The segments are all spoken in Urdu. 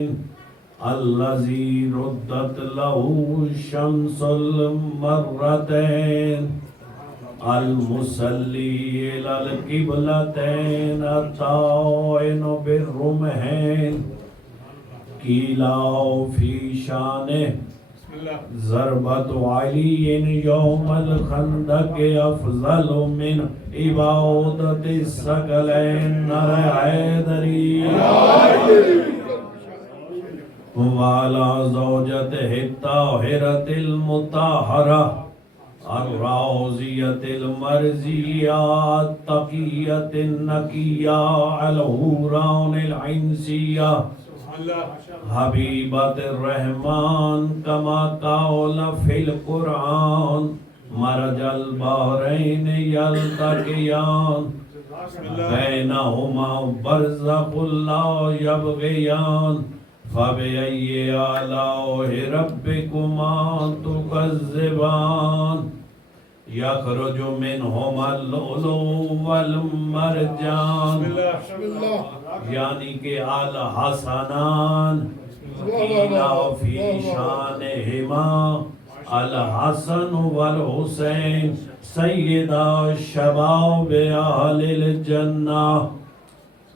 الذي ردت له شمس المرتين المصلي إلى القبلتين الطائن بالرمحين كلا في شانه ضربة علي يوم الخندق أفضل من عبادة الثقلين نر حیدری وعلى زوجته الطاهرة المطهرة الراضية المرضية التقية النقية الحوران العنسية حبيبة الرحمن كما قال في القرآن مرج البحرين يلتقيان بينهما برزخ لا يبغيان فبأي آلاء ربكما تكذبان يخرج منهما اللؤلؤ والمرجان یعنی کہ الحسنان قیلا فی شانہما الحسن والحسین سیدہ شباب اہل الجنہ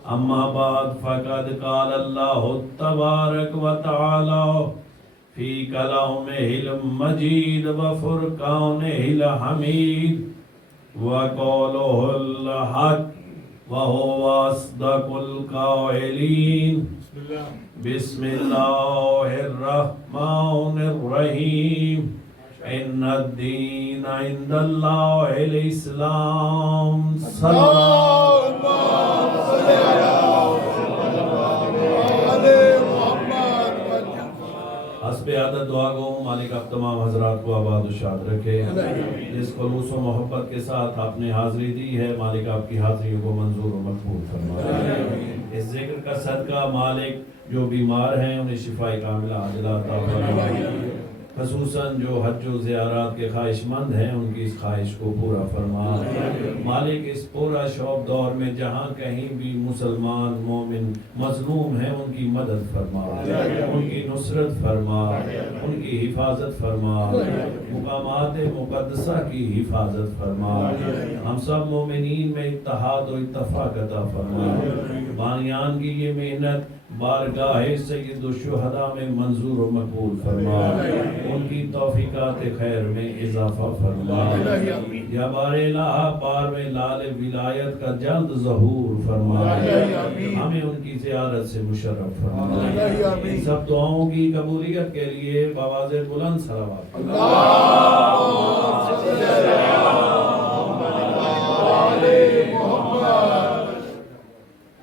اما بعد فقد قال اللہ تبارک و تعالی فی کلامہ المجید وفرقانہ الحمید وقولہ الحق وهو أصدق القائلين بسم الله الرحمن الرحيم إن الدين عند الله الإسلام صلى حسب عادت دعا گو مالک آپ تمام حضرات کو آباد و شاد رکھے جس خلوص و محبت کے ساتھ آپ نے حاضری دی ہے مالک آپ کی حاضریوں کو منظور و مقبول فرمائے اس ذکر کا صدقہ مالک جو بیمار ہیں انہیں شفاء کاملہ عاجلہ عطا فرمائے خصوصاً جو حج و زیارات کے خواہش مند ہیں ان کی اس خواہش کو پورا فرما مالک اس پورا شوق دور میں جہاں کہیں بھی مسلمان مومن مظلوم ہیں ان کی مدد فرما ان کی نصرت فرما ان کی حفاظت فرما مقامات مقدسہ کی حفاظت فرما ہم سب مومنین میں اتحاد و اتفاق عطا فرما بانیان کی یہ محنت بارگاہ سید الشہداء میں منظور و مقبول فرما ان کی توفیقات خیر میں اضافہ فرما یا بار الہ پار میں لال ولایت کا جلد ظہور فرما ہمیں ان کی زیارت سے مشرف فرما ان سب دعاؤں کی قبولیت کے لیے بآواز بلند صلوات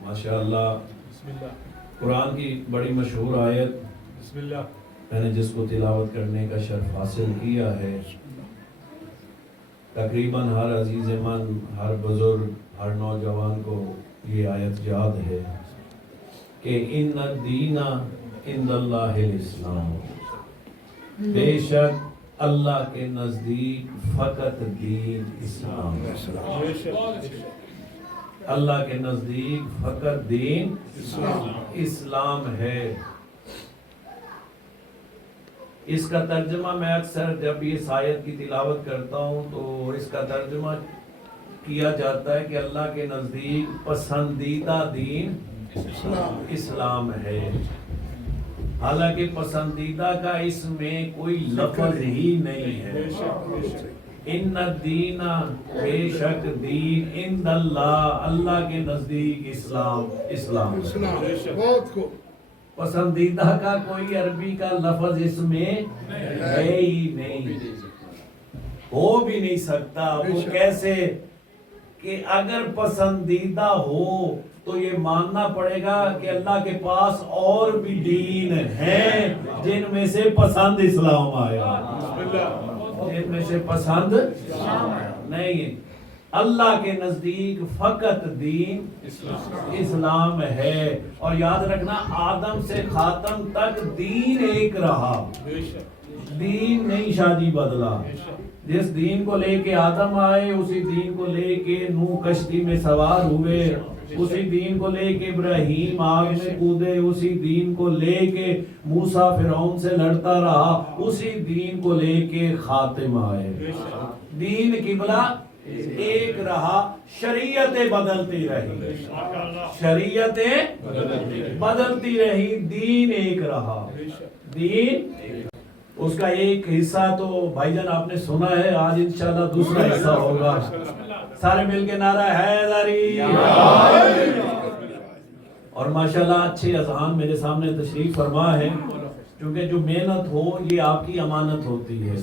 ماشاءاللہ قرآن کی بڑی مشہور آیت بسم اللہ میں نے جس کو تلاوت کرنے کا شرف حاصل کیا ہے تقریباً ہر عزیز من ہر بزرگ ہر نوجوان کو یہ آیت یاد ہے کہ ان الدین عند اللہ الاسلام بے شک اللہ کے نزدیک فقط دین اسلام اللہ کے نزدیک فقط دین اسلام ہے اس کا ترجمہ میں اکثر جب اس آیت کی تلاوت کرتا ہوں تو اس کا ترجمہ کیا جاتا ہے کہ اللہ کے نزدیک پسندیدہ دین اسلام ہے حالانکہ پسندیدہ کا اس میں کوئی لفظ ہی نہیں ہے ان الدین بے شک دین عند اللہ اللہ کے نزدیک اسلام بہت خوب پسندیدہ کا کوئی عربی کا لفظ اس میں ہے ہی نہیں ہو بھی نہیں سکتا وہ کیسے کہ اگر پسندیدہ ہو تو یہ ماننا پڑے گا کہ اللہ کے پاس اور بھی دین ہیں جن میں سے پسند اسلام آیا جن میں سے پسند نہیں اللہ کے نزدیک فقط دین اسلام ہے اور یاد رکھنا آدم سے خاتم تک دین ایک رہا دین نہیں شادی بدلا جس دین کو لے کے آدم آئے اسی دین کو لے کے نوح کشتی میں سوار ہوئے اسی دین کو لے کے ابراہیم آگ میں کودے، اسی دین کو لے کے موسیٰ فرعون سے لڑتا رہا، اسی دین کو لے کے خاتم آئے. دین قبلہ ایک رہا، شریعتیں بدلتی رہی، شریعتیں بدلتی رہی، دین ایک رہا. دین اس کا ایک حصہ تو بھائی جان آپ نے سنا ہے، آج انشاءاللہ دوسرا حصہ ہوگا. سارے مل کے نعرہ حیدری. اور ماشاءاللہ اچھے اذہان میرے سامنے تشریف فرما ہے، کیونکہ جو محنت ہو یہ آپ کی امانت ہوتی ہے،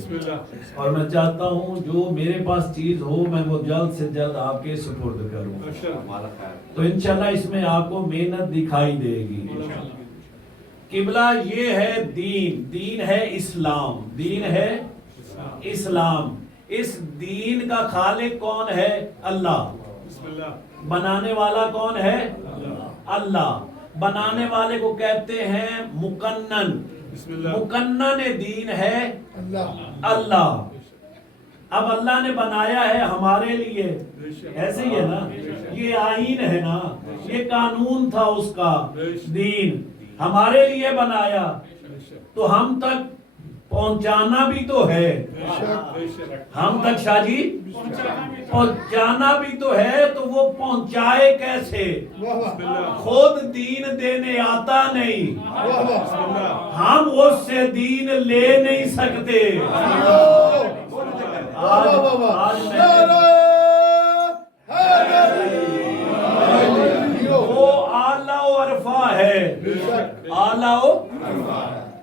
اور میں چاہتا ہوں جو میرے پاس چیز ہو میں وہ جلد سے جلد آپ کے سپرد کروں. تو انشاءاللہ اس میں آپ کو محنت دکھائی دے گی. قبلہ یہ ہے دین، دین ہے اسلام، دین ہے اسلام. اس دین کا خالق کون ہے؟ اللہ. بنانے والا کون ہے؟ اللہ. بنانے والے کو کہتے ہیں مقنن. مقنن دین ہے اللہ. اب اللہ نے بنایا ہے ہمارے لیے، ایسے ہی ہے نا، یہ آئین ہے نا، یہ قانون تھا اس کا. دین ہمارے لیے بنایا تو ہم تک پہنچانا بھی تو ہے. ہم تک شاہ جی پہنچانا بھی تو ہے، تو وہ پہنچائے کیسے؟ خود دین دینے آتا نہیں، ہم اس سے دین لے نہیں سکتے. وہ اعلیٰ و عرفہ ہے، اعلیٰ و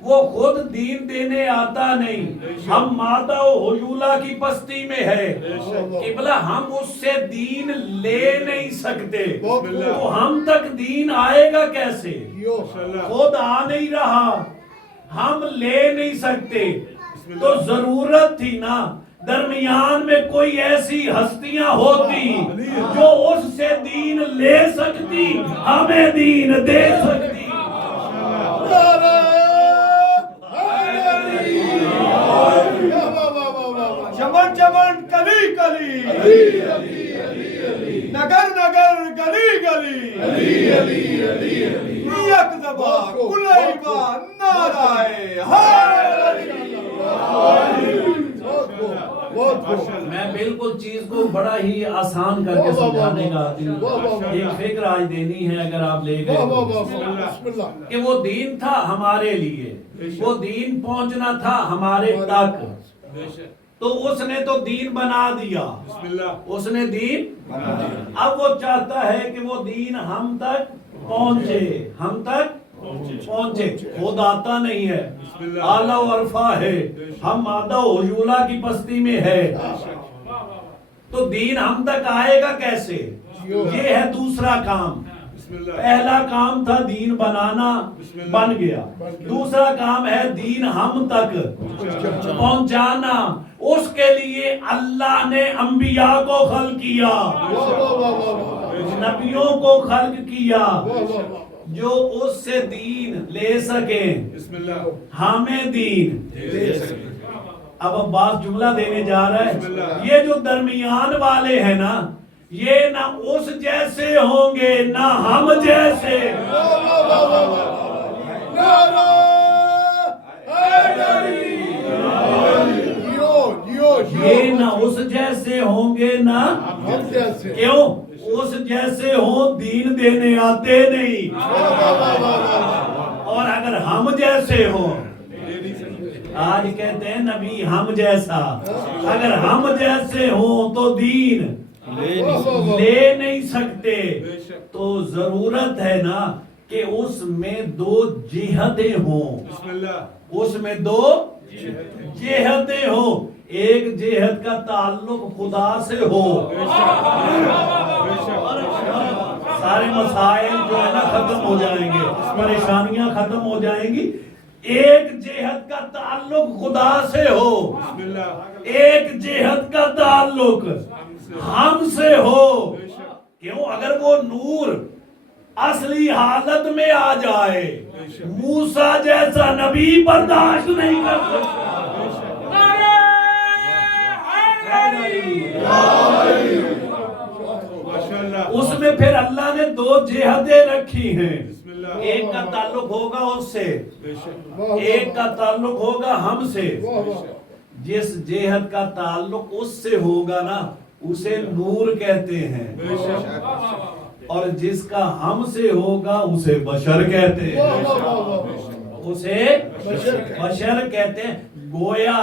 وہ خود دین دینے آتا نہیں، ہم مادہ و حجولہ کی پستی میں ہے. قبلہ ہم اس سے دین لے نہیں سکتے، تو ہم تک دین آئے گا کیسے؟ خود آ نہیں رہا، ہم لے نہیں سکتے. تو ضرورت تھی نا درمیان میں کوئی ایسی ہستیاں ہوتی جو اس سے دین لے سکتی، ہمیں دین دے سکتی. چمن چمن کلی کلی، نگر نگر گلی گلی، یک زبان کلیبا نعرہ حیدری. میں بالکل چیز کو بڑا ہی آسان کر کے سمجھانے کا ایک فکر آج دینی ہے، اگر آپ لے گئے کہ وہ دین تھا ہمارے لیے، وہ دین پہنچنا تھا ہمارے تک، تو اس نے تو دین بنا دیا. اس نے دین، اب وہ چاہتا ہے کہ وہ دین ہم تک پہنچے، ہم تک پہنچے. خود آتا نہیں ہے، اعلیٰ و عرفہ ہے، ہم مادہ و حجولہ کی پستی میں ہے، تو دین ہم تک آئے گا کیسے؟ یہ ہے دوسرا کام. پہلا کام تھا دین بنانا، بن گیا. دوسرا کام ہے دین ہم تک پہنچانا. اس کے لیے اللہ نے انبیاء کو خلق کیا، نبیوں کو خلق کیا، جو اس سے دین لے سکیں، ہمیں دین دے سکیں. اب عباس جملہ دینے جا رہا ہے، یہ جو درمیان والے ہیں نا، یہ نہ اس جیسے ہوں گے نہ ہم جیسے. یہ نہ اس جیسے ہوں گے نہ ہم جیسے. کیوں؟ اس جیسے ہوں دین دینے آتے نہیں، اور اگر ہم جیسے ہوں، آج کہتے ہیں نبی ہم جیسا، اگر ہم جیسے ہوں تو دین لے نہیں سکتے. تو ضرورت ہے نا کہ اس میں دو جہتیں ہوں، اس میں دو جہتیں ہوں. ایک جہت کا تعلق خدا سے ہو، سارے مسائل جو ہے نا ختم ہو جائیں گے، پریشانیاں ختم ہو جائیں گی. ایک جہت کا تعلق خدا سے ہو، ایک جہت کا تعلق ہم سے ہو. کیوں؟ اگر وہ نور اصلی حالت میں آ جائے، موسیٰ جیسا نبی برداشت نہیں کر سکتا. اس میں پھر اللہ نے دو جہتیں رکھی ہیں. ایک کا تعلق ہوگا اس سے, ایک کا تعلق ہوگا ہم سے. جس جہت کا تعلق اس سے ہوگا نا اسے نور کہتے ہیں, اور جس کا ہم سے ہوگا اسے بشر کہتے ہیں. اسے بشر کہتے ہیں. گویا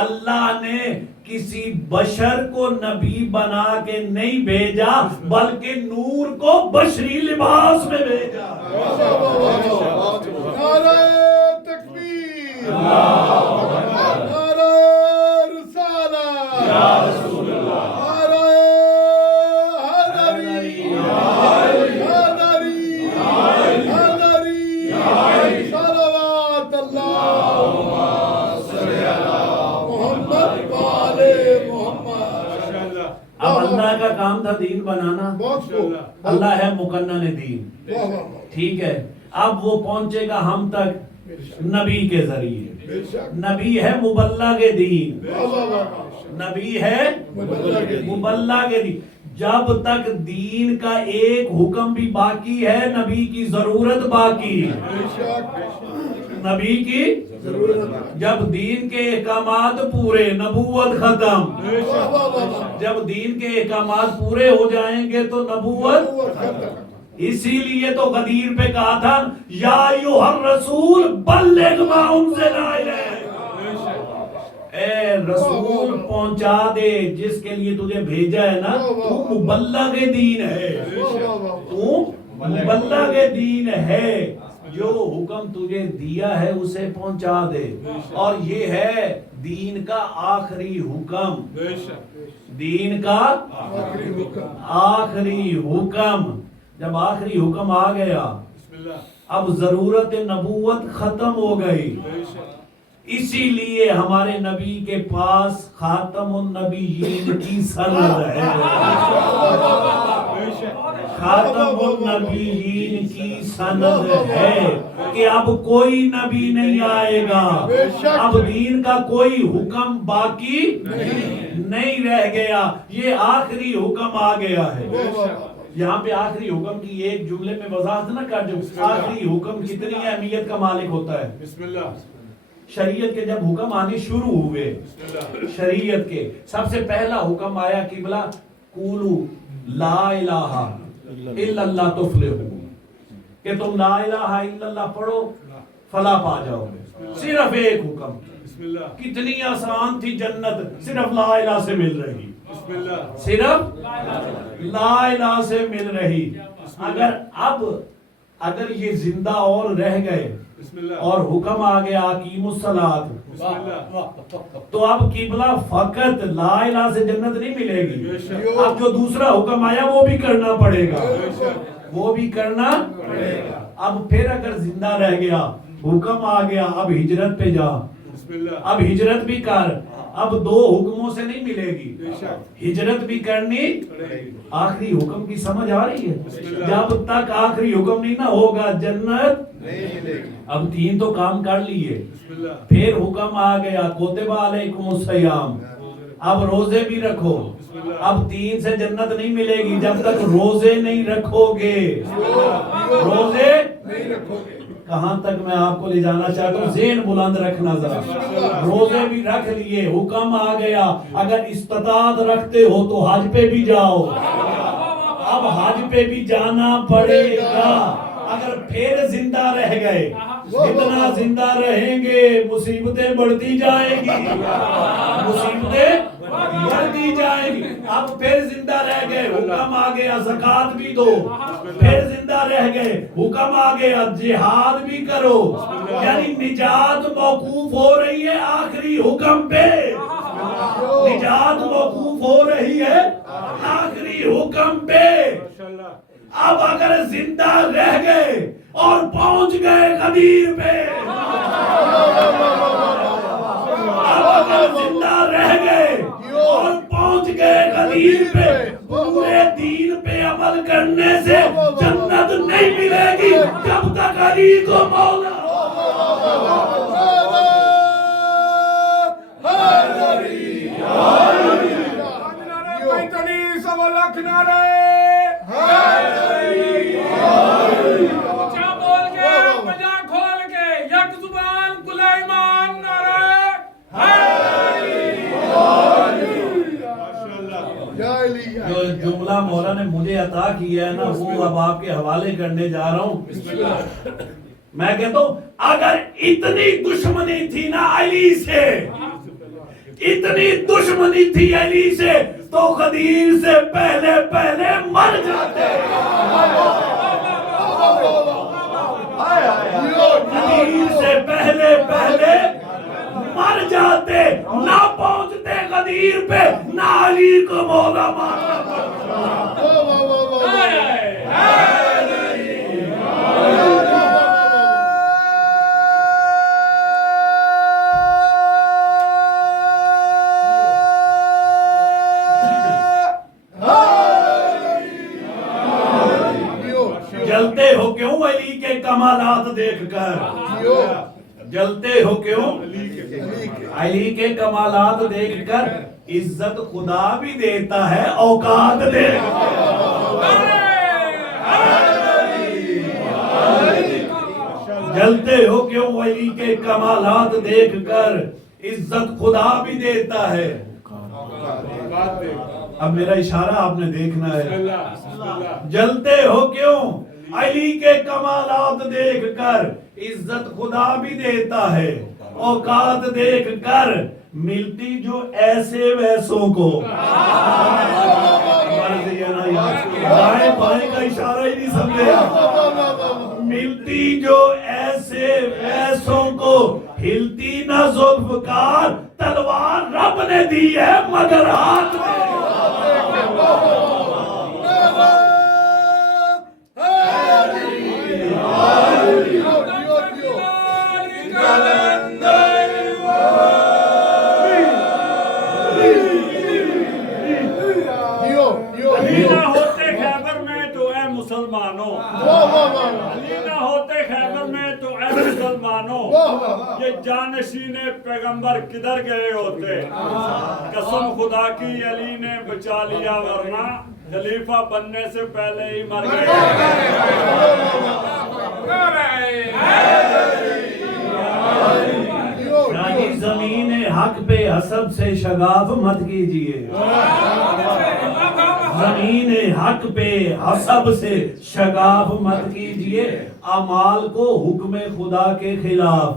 اللہ نے کسی بشر کو نبی بنا کے نہیں بھیجا بلکہ نور کو بشری لباس میں بھیجا. نعرہ تکبیر، نعرہ رسالت، نعرہ حیدری، حیدری، حیدری، صلوات اللہ محمد والے محمد. اب اللہ کا کام تھا دین بنانا. اللہ ہے مقنن دین, ٹھیک ہے. اب وہ پہنچے گا ہم تک نبی کے ذریعے. نبی ہے مبلغ دین, نبی ہے مبلغ دین. جب تک دین کا ایک حکم بھی باقی ہے نبی کی ضرورت باقی ہے. نبی کی جب دین کے احکامات پورے نبوت ختم. جب دین کے احکامات پورے ہو جائیں گے تو نبوت. اسی لیے تو غدیر پہ کہا تھا یا ایھا الرسول بلغ ما انزل الیک. اے رسول پہنچا دے جس کے لیے تجھے بھیجا ہے نا. تو مبلغ دین ہے, تو مبلغ دین ہے. جو حکم تجھے دیا ہے اسے پہنچا دے. اور یہ ہے دین کا آخری حکم, دین کا آخری حکم. جب آخری حکم آ گیا اب ضرورت نبوت ختم ہو گئی. اسی لیے ہمارے نبی کے پاس خاتم النبیین کی سند ہے. خاتم النبیین کی سند ہے کہ اب کوئی نبی نہیں آئے گا. اب دین کا کوئی حکم باقی نہیں رہ گیا. یہ آخری حکم آ گیا ہے. یہاں پہ آخری حکم کی ایک جملے میں وضاحت نہ کر جو آخری حکم کتنی اہمیت کا مالک ہوتا ہے. بسم اللہ. شریعت کے جب حکم آنے شروع ہوئے, شریعت کے سب سے پہلا حکم آیا قبلہ قولو لا الہ الا اللہ تفلحوا, کہ تم لا الہ الا اللہ پڑھو فلاح پا جاؤ گے. صرف ایک حکم. کتنی آسان تھی جنت, صرف لا الہ سے مل رہی, صرف لا الہ سے مل رہی. اگر یہ زندہ اور رہ گئے اور حکم آ گیا اقیموا الصلاۃ, تو اب قبلہ فقط لا الہ سے جنت نہیں ملے گی. اب جو دوسرا حکم آیا وہ بھی کرنا پڑے گا, وہ بھی کرنا پڑے گا. اب پھر اگر زندہ رہ گیا حکم آ گیا اب ہجرت پہ جا, اب ہجرت بھی کر. اب دو حکموں سے نہیں ملے گی, ہجرت بھی کرنی. آخری حکم کی سمجھ آ رہی ہے؟ جب تک آخری حکم نہیں نہ ہوگا جنت نہیں ملے گی. اب تین تو کام کر لیے, پھر حکم آ گیا کوتب علیکم الصیام, اب روزے بھی رکھو. اب تین سے جنت نہیں ملے گی جب تک روزے نہیں رکھو گے. روزے نہیں رکھو گے. کہاں تک میں آپ کو لے جانا چاہتا ہوں, ذہن بلند رکھنا ذرا. روزے بھی رکھ لیے, حکم آ گیا اگر استطاعت رکھتے ہو تو حج پہ بھی جاؤ. اب حج پہ بھی جانا پڑے گا. اگر پھر زندہ رہ گئے, جتنا زندہ رہیں گے مصیبتیں بڑھتی جائیں گی, مصیبتیں بڑھتی جائیں گی. اب پھر زندہ رہ گئے حکم آ گیا زکوٰۃ بھی دو, پھر زندہ رہ گئے حکم آ گیا جہاد بھی کرو. یعنی نجات موقوف ہو رہی ہے آخری حکم پہ, نجات موقوف ہو رہی ہے آخری حکم پہ. اب اگر زندہ رہ گئے اور پہنچ گئے غدیر پہ, اب اگر زندہ رہ گئے اور پہنچ گئے غدیر پہ, پورے دین پہ عمل کرنے سے جنت نہیں ملے گی جب تک علی کو مولا. نعرہ جو جملہ مولا نے مجھے عطا کیا ہے نا وہ اب آپ کے حوالے کرنے جا رہا ہوں. میں کہتا ہوں اگر اتنی دشمنی تھی نا علی سے، اتنی دشمنی تھی علی سے تو غدیر سے پہلے پہلے مر جاتے. غدیر سے پہلے پہلے مر جاتے، نہ پہنچتے غدیر پہ، نہ علی کو مولا مارا پڑتا. جلتے ہو کیوں علی کے کمالات دیکھ کر؟ جلتے ہو کیوں علی کے کمالات دیکھ کر؟ عزت خدا بھی دیتا ہے اوقات دیکھ کر. جلتے ہو کیوں علی کے کمالات دیکھ کر؟ عزت خدا بھی دیتا ہے. اب میرا اشارہ آپ نے دیکھنا ہے. جلتے ہو کیوں علی کے کمالات دیکھ کر؟ عزت خدا بھی دیتا ہے اوقات دیکھ کر. ملتی جو ایسے ویسوں کو، دائیں بائیں کا اشارہ ہی نہیں سمجھے. ملتی جو ایسے ویسوں کو، ہلتی نہ ذوالفقار، تلوار رب نے دی ہے مگر ہاتھ میں. علی نہ ہوتے خیبر میں تو اے مسلمانوں، علی نہ ہوتے خیبر میں تو اے مسلمانوں، یہ جانشین پیغمبر کدھر گئے ہوتے. قسم خدا کی علی نے بچا لیا ورنہ خلیفہ بننے سے پہلے ہی مر گئے. راجی زمین حق پہ حسب سے شگاف مت کیجئے. زمین حق پہ حسب سے شگاف مت کیجئے. اعمال کو حکم خدا کے خلاف،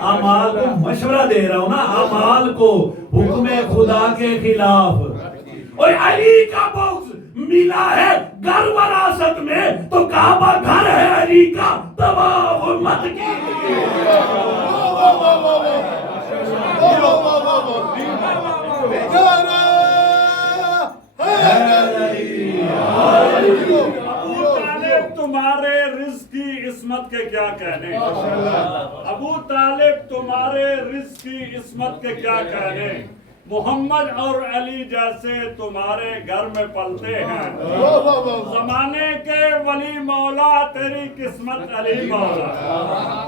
اعمال کو مشورہ دے رہا ہوں نا، اعمال کو حکم خدا کے خلاف. اور علی کا بغض ملا ہے گھر وراثت میں تو کعبہ گھر ہے علی کا، طواف مت کیجئے. ابو طالب تمہارے رزق کی عصمت کے کیا کہنے، ابو طالب تمہارے رزق کی عصمت کے کیا کہنے. محمد اور علی جیسے تمہارے گھر میں پلتے ہیں. زمانے کے ولی مولا تیری قسمت علی مولا،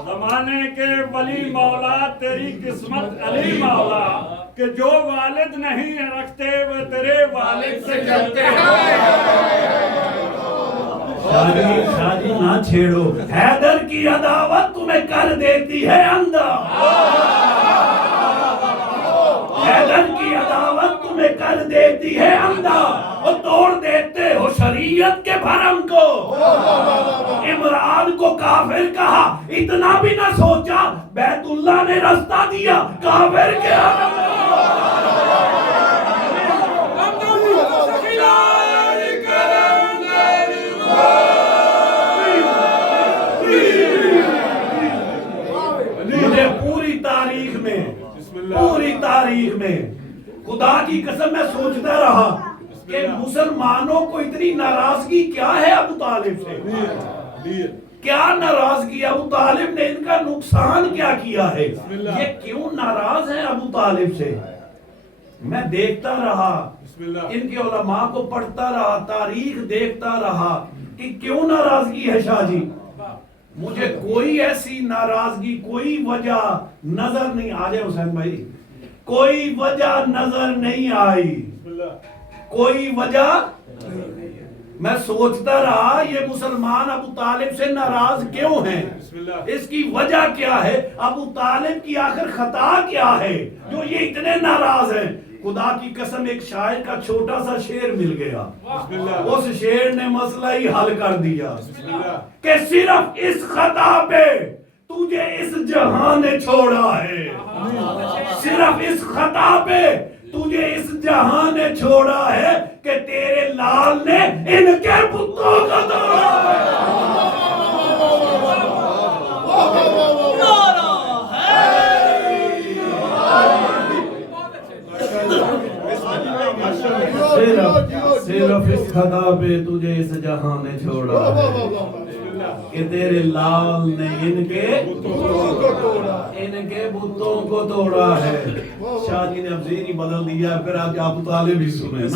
زمانے کے ولی مولا تیری قسمت علی مولا، کہ جو والد نہیں رکھتے وہ تیرے والد سے چلتے ہیں. شادی نہ چھیڑو، حیدر کی عداوت تمہیں کر دیتی ہے اندھا. حیدر کی عداوت تمہیں کر دیتی ہے اندھا، اور توڑ دیتے ہو شریعت کے بھرم کو. عمران کو کافر کہا، اتنا بھی نہ سوچا بیت اللہ نے رستہ دیا کافر کے حرم. مجھے پوری تاریخ میں خدا کی قسم میں سوچتا رہا کہ مسلمانوں کو اتنی ناراضگی کیا ہے ابو طالب سے. کیا ناراضگی ابو طالب نے، ان کا نقصان کیا کیا ہے، یہ کیوں ناراض ہیں ابو طالب سے. میں دیکھتا رہا، ان کے علماء کو پڑھتا رہا، تاریخ دیکھتا رہا کہ کیوں ناراضگی ہے شاہ جی. مجھے کوئی ایسی ناراضگی، کوئی وجہ نظر نہیں آ جائے حسین بھائی، کوئی وجہ نظر نہیں آئی، کوئی وجہ. میں سوچتا رہا یہ مسلمان ابو طالب سے ناراض کیوں ہیں، اس کی وجہ کیا ہے، ابو طالب کی آخر خطا کیا ہے جو یہ اتنے ناراض ہیں. خدا کی قسم ایک شاعر کا چھوٹا سا شعر مل گیا, بسم اللہ اس شعر نے مسئلہ ہی حل کر دیا بسم اللہ کہ صرف اس خطا پہ تجھے اس جہاں نے چھوڑا ہے, صرف اس خطا پہ تجھے اس جہاں نے چھوڑا ہے کہ تیرے لال نے ان کے بتوں کو توڑا ہے. صرف اس خطا پہ تجھے اس جہاں نے چھوڑا ہے کہ تیرے لال نے ان کے بتوں کو توڑا ہے. شاہ جی نے اب زیر ہی بدل دیا, پھر آپ ابو طالب بھی سنیں.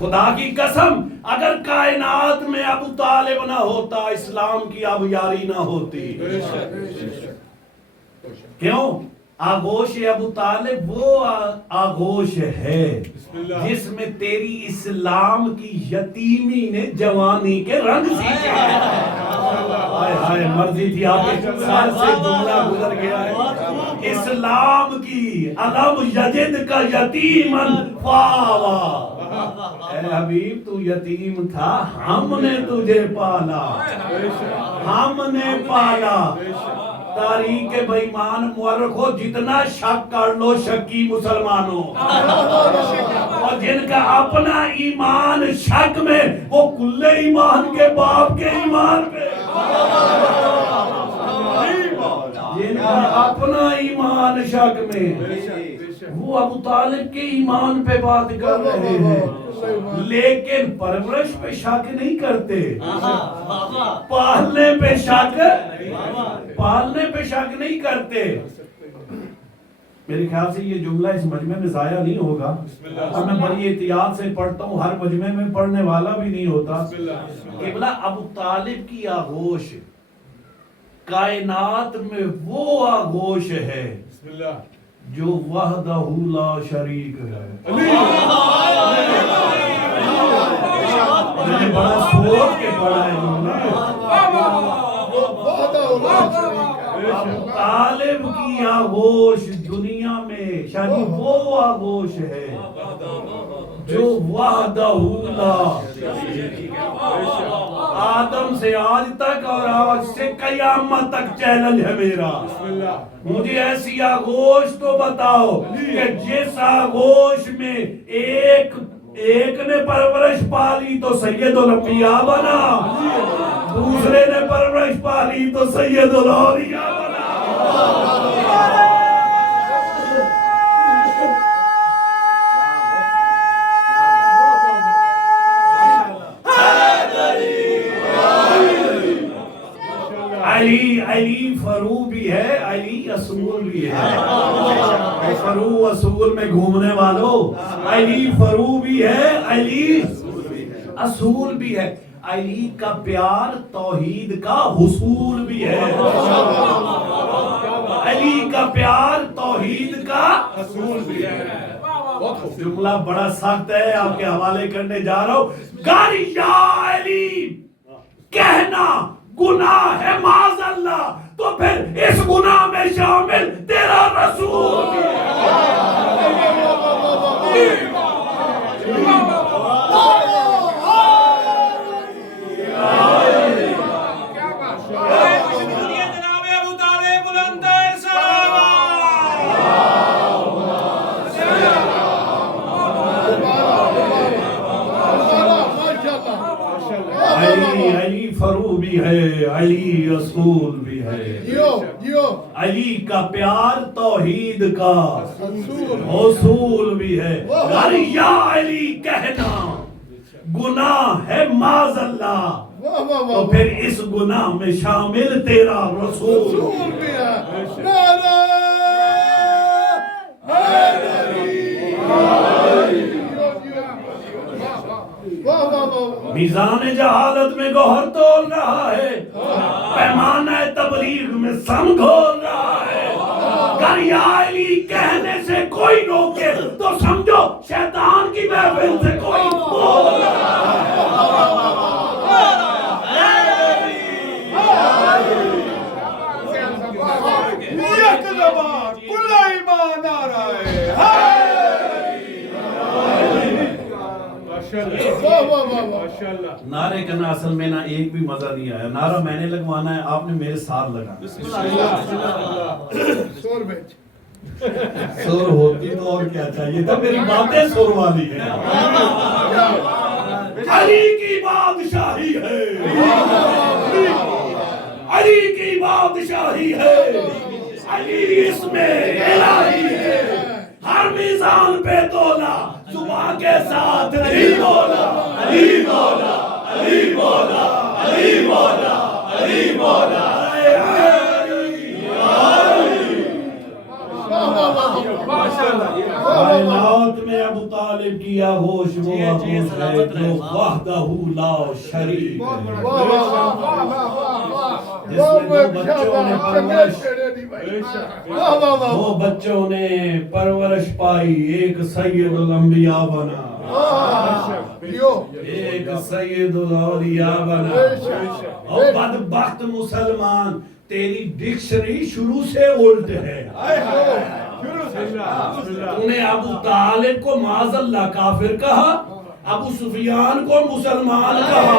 خدا کی قسم اگر کائنات میں ابو طالب نہ ہوتا اسلام کی اب یاری نہ ہوتی. کیوں؟ آغوش ابو طالب وہ آغوش ہے جس میں تیری اسلام کی یتیمی نے جوانی کے رنگ سیکھے. ہائے ہائے مرضی تھی آپ کے سال سے جملہ گزر گیا ہے. اسلام کی علم یجد کا یتیمن فاوا. اے حبیب تو یتیم تھا, ہم نے تجھے پالا, ہم نے پالا. تاریخ بے ایمان مورخو جتنا شک کر لو شکی مسلمانوں, اور جن کا اپنا ایمان شک میں وہ کل ایمان کے باپ کے ایمان پہ, جن کا اپنا ایمان شک میں وہ ابو طالب کے ایمان پہ بات کر رہے ہیں, لیکن پرورش پہ شک نہیں کرتے, پالنے پہ شک نہیں کرتے. میرے خیال سے یہ جملہ اس مجمع میں ضائع نہیں ہوگا, اور میں بڑی احتیاط سے پڑھتا ہوں, ہر مجمع میں پڑھنے والا بھی نہیں ہوتا. قبلہ ابو طالب کی آغوش کائنات میں وہ آغوش ہے جو وحدہ لا شریک ہے. میں نے بڑا سوچ کے پڑھا ہے جملہ. ابو طالب کی آغوش دنیا میں شاید وہ آغوش ہے جو وحدہ لا, آدم سے آج تک اور آج سے قیامت تک چیلنج ہے میرا. مجھے ایسی آغوش تو بتاؤ کہ جس آغوش میں ایک نے پرورش پالی تو سید الانبیاء بنا, دوسرے نے پرورش پالی تو سید الاولیاء بنا. علی فرو بھی ہے, علی اصول بھی ہے. فرو اصول میں گھومنے والوں, علی فرو بھی ہے, علی اصول بھی ہے. علی کا پیار توحید کا حصول بھی ہے. علی کا پیار توحید کا حصول بھی ہے. جملہ بڑا سخت ہے, آپ کے حوالے کرنے جا رہا ہوں. گر یا علی کہنا گناہ ہے معاذ اللہ, تو پھر اس گناہ میں شامل تیرا رسول بھی ہے. علی فرو بھی ہے, علی اصول بھی ہے. علی کا پیار توحید کا حصول بھی ہے. گر یا علی کہنا گناہ ہے معاذ اللہ, تو پھر اس گناہ میں شامل تیرا رسول بھی ہے. میزان جہالت میں گوہر تول رہا ہے, پیمانہ تبلیغ میں سم گھول رہا ہے. گر یا علی کہنے سے کوئی روکے تو سمجھو شیطان کی محفل سے کوئی بول رہا ہے. نعرے کرنا اصل میں نا ایک بھی مزہ نہیں آیا. نعرہ میں نے لگوانا ہے, آپ نے میرے ساتھ لگانا. سور بیچ سور ہوتی تو اور کیا چاہیے تھا, میری باتیں سور والی ہیں. علی کی بادشاہی ہے, علی کی بادشاہی ہے, علی اس میں الہی ہے. ہر میزان پہ تولا زبان کے ساتھ علی مولا, علی مولا, علی مولا, علی مولا, علی مولا. کائنات میں ابو طالب کی آغوش وہ آغوش ہے جو وحدہ لا شریک ہے. وہ بچوں نے پرورش پائی, ایک سید الانبیاء بنا, ایک سید الاولیاء بنا. اور بدبخت مسلمان تیری ڈکشنری شروع سے الٹ ہے. تو نے ابو طالب کو معاذ اللہ کافر کہا, ابو سفیان کو مسلمان کہا.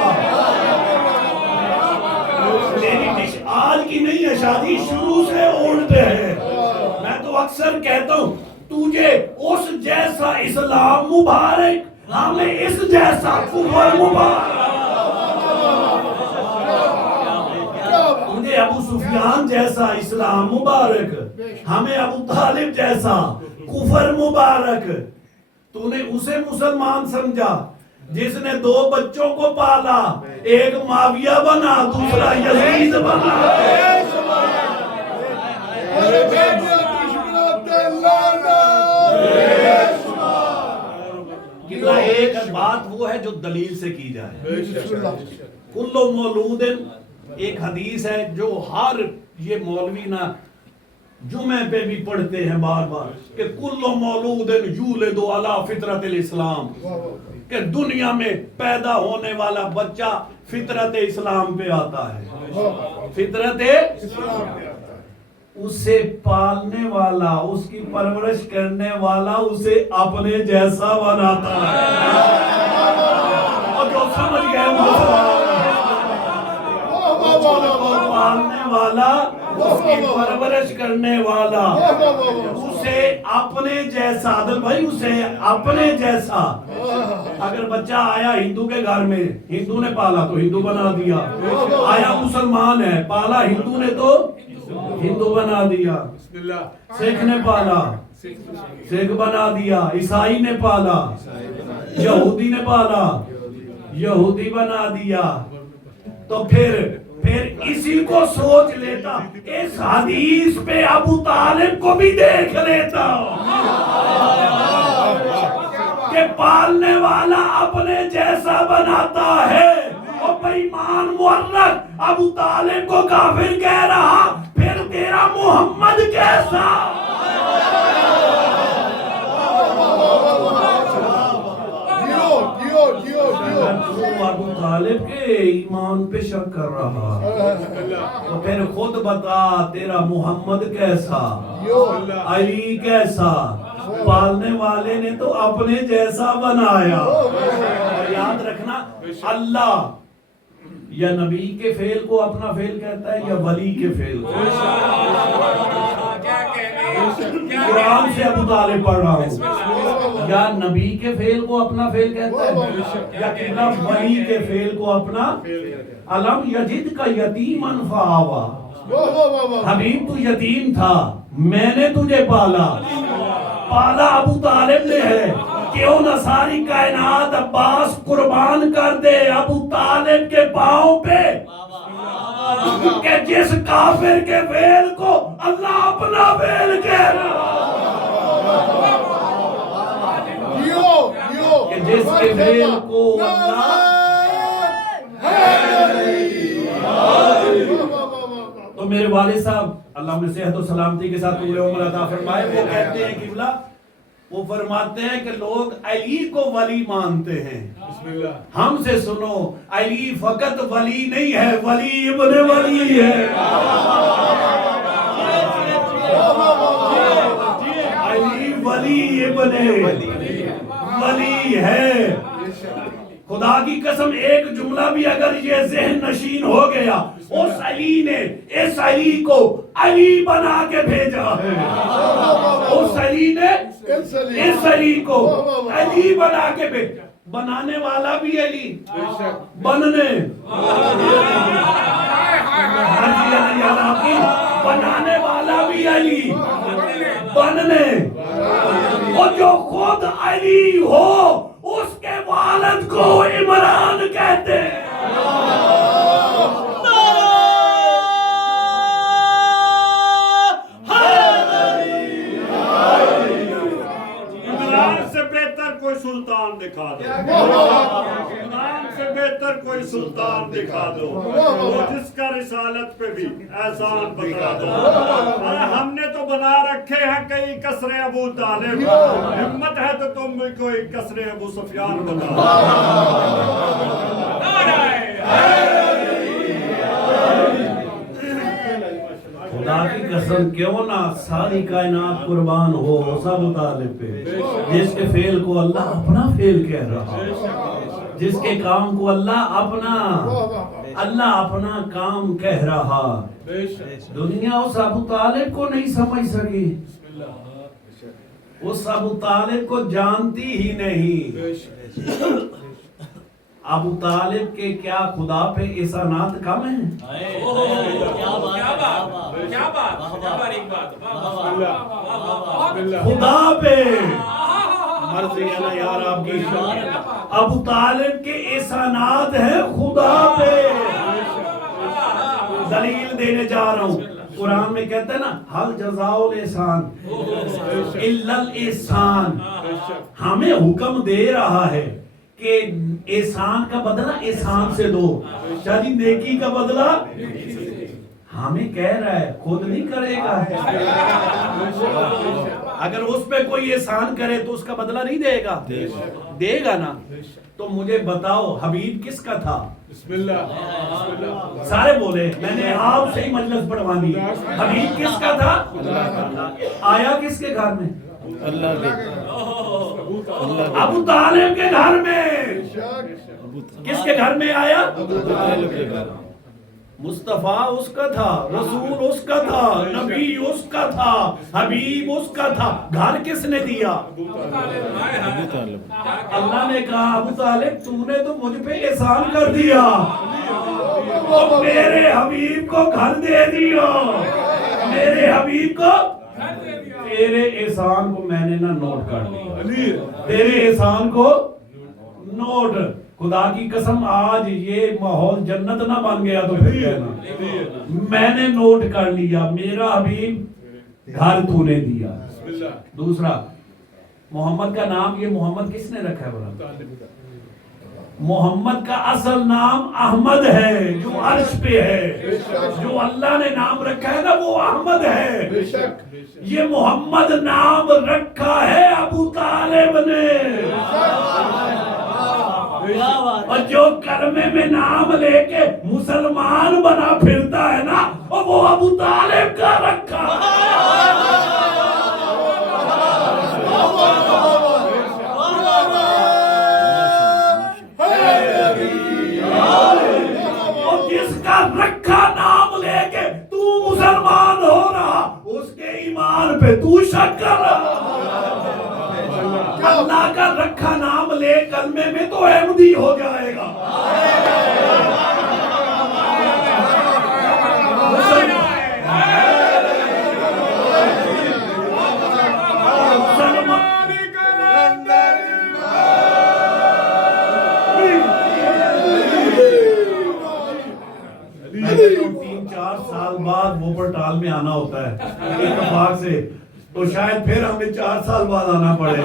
تیری ڈش آج کی نہیں ہے, شادی شروع سے الٹ ہے. میں تو اکثر کہتا ہوں تجھے اس جیسا اسلام مبارک, ہمیں اس جیسا کفر مبارک. تجھے ابو سفیان جیسا اسلام مبارک, ہمیں ابو طالب جیسا کفر مبارک. تو نے اسے مسلمان سمجھا جس نے 2 بچوں کو پالا, ایک معاویہ بنا, دوسرا یزید بنا. ایک بات وہ ہے جو دلیل سے کی جائے. کل مولود, ایک حدیث ہے جو ہر یہ مولوی نا جمعہ پہ بھی پڑھتے ہیں بار بار کہ کل مولود یولد علی فطرت الاسلام, کہ دنیا میں پیدا ہونے والا بچہ فطرت اسلام پہ آتا ہے. فطرت اسے پالنے والا, اس کی پرورش کرنے والا اسے اپنے جیسا بناتا ہے. اور جو سمجھ گئے پالنے والا, اس کی پرورش کرنے والا اسے اپنے جیسا. عادل بھائی اسے اپنے جیسا. اگر بچہ آیا ہندو کے گھر میں, ہندو نے پالا تو ہندو بنا دیا. آیا مسلمان ہے, پالا ہندو نے تو ہندو بنا دیا. سکھ نے پالا سکھ بنا دیا. عیسائی نے پالا, یہودی نے پالا یہودی بنا دیا. تو پھر اسی کو سوچ لیتا, اس حدیث پہ ابو طالب کو بھی دیکھ لیتا کہ پالنے والا اپنے جیسا بناتا ہے. اور بے ایمان مورخ ابو طالب کو کافر کہہ رہا, پھر تیرا محمد کیسا. ابو طالب کے ایمان پہ شک کر رہا, تو پھر خود بتا تیرا محمد کیسا, علی کیسا. پالنے والے نے تو اپنے جیسا بنایا. یاد رکھنا, اللہ یا نبی کے فعل کو اپنا فعل کہتا ہے یا ولی کے فعل کو. قرآن سے ابو طالب پڑھ رہا ہوں, یا نبی کے فعل کو اپنا فعل کہتا ہے یا کہنا ولی کے فعل کو اپنا. علم یجد کا یتیما فآوا, حبیب تو یتیم تھا, میں نے تجھے پالا. پالا ابو طالب نے ہے. کیوں نہ ساری کائنات عباس قربان کر دے ابو طالب کے پاؤں پہ, کہ جس کافر کے فعل کو اللہ اپنا فعل کہہ رہا, کہ جس کے فعل کو اللہ. تو میرے والد صاحب اللہ انہیں صحت و سلامتی کے ساتھ پورے عمر عطا فرمائے, وہ کہتے ہیں قبلہ, وہ فرماتے ہیں کہ لوگ علی کو ولی مانتے ہیں. ہم سے سنو, علی فقط ولی نہیں ہے, ولی ابن ولی ہے. علی ولی ابن ولی ہے. خدا کی قسم ایک جملہ بھی اگر یہ ذہن نشین ہو گیا، اس علی نے اس علی کو علی بنا کے بھیجا ہے، اس علی نے اس علی کو علی بنا کے بھیجا، بنانے والا بھی علی، بننے بنانے والا بھی علی، بننے، اور جو خود علی ہو اس کے والد کو عمران کہتے ہیں۔ عمران سے بہتر کوئی سلطان دکھا دو، عمران سے بہتر کوئی سلطان دکھا دو وہ جس کا رسالت پہ بھی احسان بتا دو۔ ارے ہم نے تو بنا رکھے ہیں کئی کسرے ابو طالب، ہمت ہے تو تم بھی کوئی کسرے ابو سفیان بتا دو۔ خدا کی قسم کیوں نہ ساری کائنات قربان ہو اس ابو طالب پہ، جس کے فعل کو اللہ اپنا فعل کہہ رہا، جس کے کام کو اللہ اپنا کام کہہ رہا۔ دنیا اس ابو طالب کو نہیں سمجھ سکی، اس ابو طالب کو جانتی ہی نہیں۔ ابو طالب کے کیا خدا پہ احسانات کم ہیں؟ خدا پہ مرضی ہے نا یار آپ کی، ابو طالب کے احسانات ہیں خدا پہ۔ دلیل دینے جا رہا ہوں، قرآن میں کہتے ہیں نا حل جزاء الاحسان الا الاحسان، ہمیں حکم دے رہا ہے کہ احسان کا بدلہ احسان سے دو، شاہ جی نیکی کا بدلہ ہمیں کہہ رہا ہے، خود نہیں کرے گا۔ اگر اس پہ کوئی احسان کرے تو اس کا بدلہ نہیں دے گا، دے گا نا۔ تو مجھے بتاؤ حبیب کس کا تھا؟ سارے بولے، میں نے آپ سے ہی مجلس پڑھوانی، حبیب کس کا تھا؟ آیا کس کے گھر میں؟ ابو طالب کے گھر میں۔ کس کے گھر میں آیا؟ مصطفیٰ اس کا تھا، رسول اس کا تھا، نبی اس کا تھا، حبیب اس کا تھا۔ گھر کس نے دیا؟ اللہ نے کہا ابو طالب تو نے تو مجھ پہ احسان کر دیا، میرے حبیب کو گھر دے دیا، میرے حبیب کو۔ تیرے احسان کو میں نے نہ نوٹ کر لیا، تیرے احسان کو نوٹ۔ خدا کی قسم آج یہ ماحول جنت نہ بن گیا تو پھر کہنا میں نے نوٹ کر لیا، میرا حبیب گھر تو نے دیا۔ دوسرا محمد کا نام، یہ محمد کس نے رکھا ہے بولا؟ محمد کا اصل نام احمد ہے جو عرش پہ ہے، جو اللہ نے نام رکھا ہے نا وہ احمد ہے۔ یہ محمد نام رکھا ہے ابو طالب نے، اور جو کلمے میں نام لے کے مسلمان بنا پھرتا ہے نا وہ ابو طالب کا رکھا اور جس کا رکھا نام لے کے تو مسلمان ہو رہا، اس کے ایمان پہ تو شک کر رہا۔ اللہ کا رکھا نام لے کلمے میں تو احمدی ہو جائے گا۔ تین چار سال بعد وہ پرٹال میں آنا ہوتا ہے اتفاق سے، تو شاید پھر ہمیں 4 سال بعد آنا پڑے،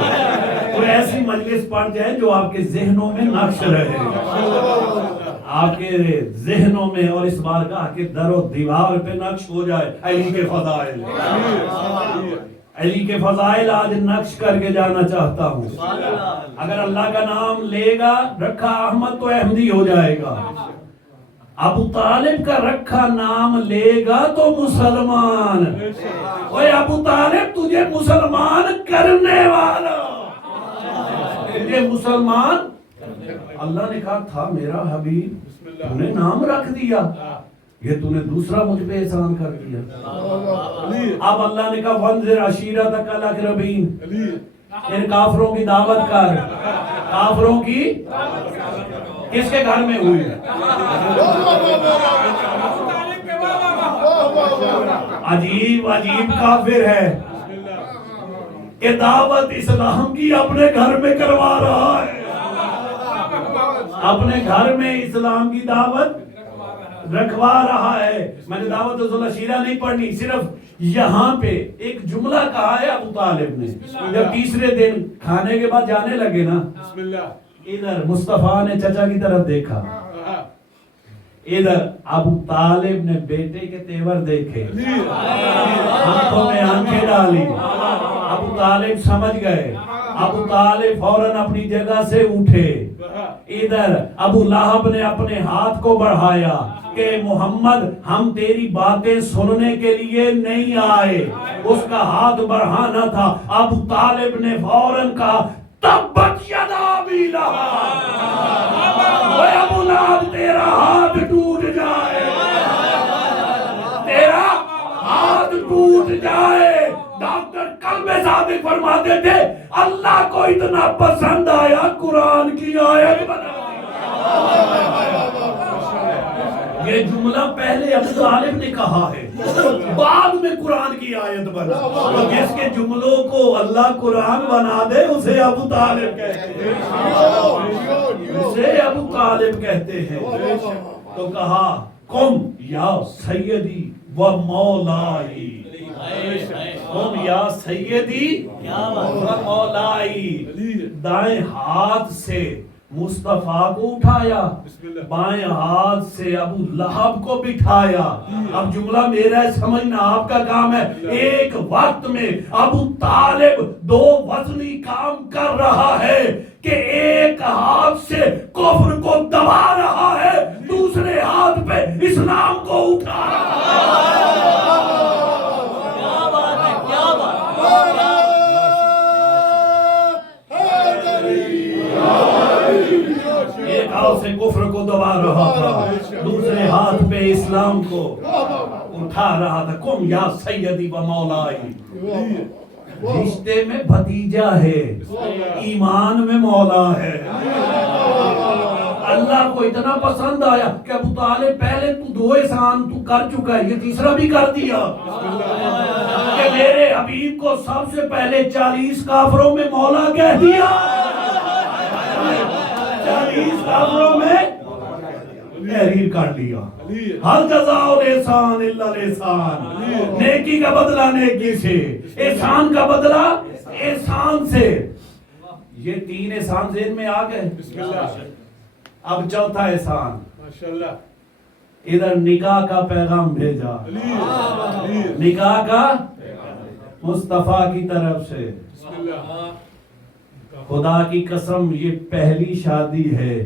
اور ایسی مجلس پڑھ جائے جو آپ کے ذہنوں میں نقش رہے، آپ کے ذہنوں میں اور اس بارگاہ کے در و دیوار پہ نقش ہو جائے علی کے فضائل۔ علی کے فضائل آج نقش کر کے جانا چاہتا ہوں۔ اگر اللہ کا نام لے گا رکھا احمد تو احمدی ہو جائے گا، ابو طالب کا رکھا نام لے گا تو مسلمان۔ اوے ابو طالب تجھے مسلمان کرنے والا، تجھے مسلمان اللہ نے کہا تھا میرا حبیب تو نے نام رکھ دیا, یہ تو نے دوسرا مجھ پہ احسان کر دیا. اب اللہ نے کہا وانذر عشیرتک الاقربین, ان کافروں کی دعوت کر. کافروں کی کس کے گھر میں ہوئی؟ عجیب عجیب کافر ہے کہ دعوت اسلام کی اپنے گھر میں کروا رہا ہے. اپنے گھر میں اسلام کی دعوت رکھوا رہا ہے. میں نے دعوت ذوالعشیرہ نہیں پڑھنی, صرف یہاں پہ ایک جملہ کہا ہے ابو طالب نے. جب تیسرے دن کھانے کے بعد جانے لگے نا, ادھر مصطفیٰ نے چچا کی طرف دیکھا, ادھر ابو طالب نے بیٹے کے تیور دیکھے, آنکھوں میں آنکھیں ڈالی. ابو طالب سمجھ گئے. ابو طالب فوراً اپنی جگہ سے اٹھے. ادھر ابو لہب نے اپنے ہاتھ کو بڑھایا کہ محمد ہم تیری باتیں سننے کے لیے نہیں آئے. اس کا ہاتھ بڑھانا تھا. ابو طالب نے فوراً کہا تبت یدا ابی لہب, اے ابو لہب تیرا ہاتھ ٹوٹ جائے, تیرا ہاتھ ٹوٹ جائے. ڈاکٹر قلب صادق فرماتے تھے اللہ کو اتنا پسند آیا قرآن کی آیت بنا دی. یہ جملہ پہلے ابو طالب نے کہا ہے, بعد میں قرآن کی آیت بنا. جس کے جملوں کو اللہ قرآن بنا دے اسے ابو طالب کہتے ہیں, اسے ابو طالب کہتے ہیں. تو کہا قم یا سیدی و مولائی, قم یا سیدی و مولائی. دائیں ہاتھ سے مصطفیٰ کو اٹھایا, بائیں ہاتھ سے ابو لہب کو بٹھایا. اب جملہ میرا ہے, سمجھنا آپ کا کام ہے. ایک وقت میں ابو طالب دو وزنی کام کر رہا ہے کہ ایک ہاتھ سے کفر کو دبا رہا ہے, دوسرے ہاتھ پہ اسلام کو اٹھا رہا ہے. ایک ہاتھ سے کفر کو دبا رہا تھا, دوسرے ہاتھ پہ اسلام کو اٹھا رہا تھا. قم یا سیدی و مولائی. رشتے میں بھتیجا ہے, ایمان میں مولا ہے. اللہ کو اتنا پسند آیا کہ ابو طالب پہلے تو دو احسان تو کر چکا ہے, یہ تیسرا بھی کر دیا کہ میرے حبیب کو سب سے پہلے 40 کافروں میں مولا کہہ دیا. 40 کافروں میں تحریر کر لیا. ہر جزاء الاحسان الا الاحسان, نیکی کا بدلہ نیکی سے, احسان کا بدلہ احسان سے. یہ 3 احسان ذہن میں آ گئے. اب چوتھا احسان, ادھر نکاح کا پیغام بھیجا. نکاح کا مصطفیٰ کی طرف سے. خدا کی قسم یہ پہلی شادی ہے.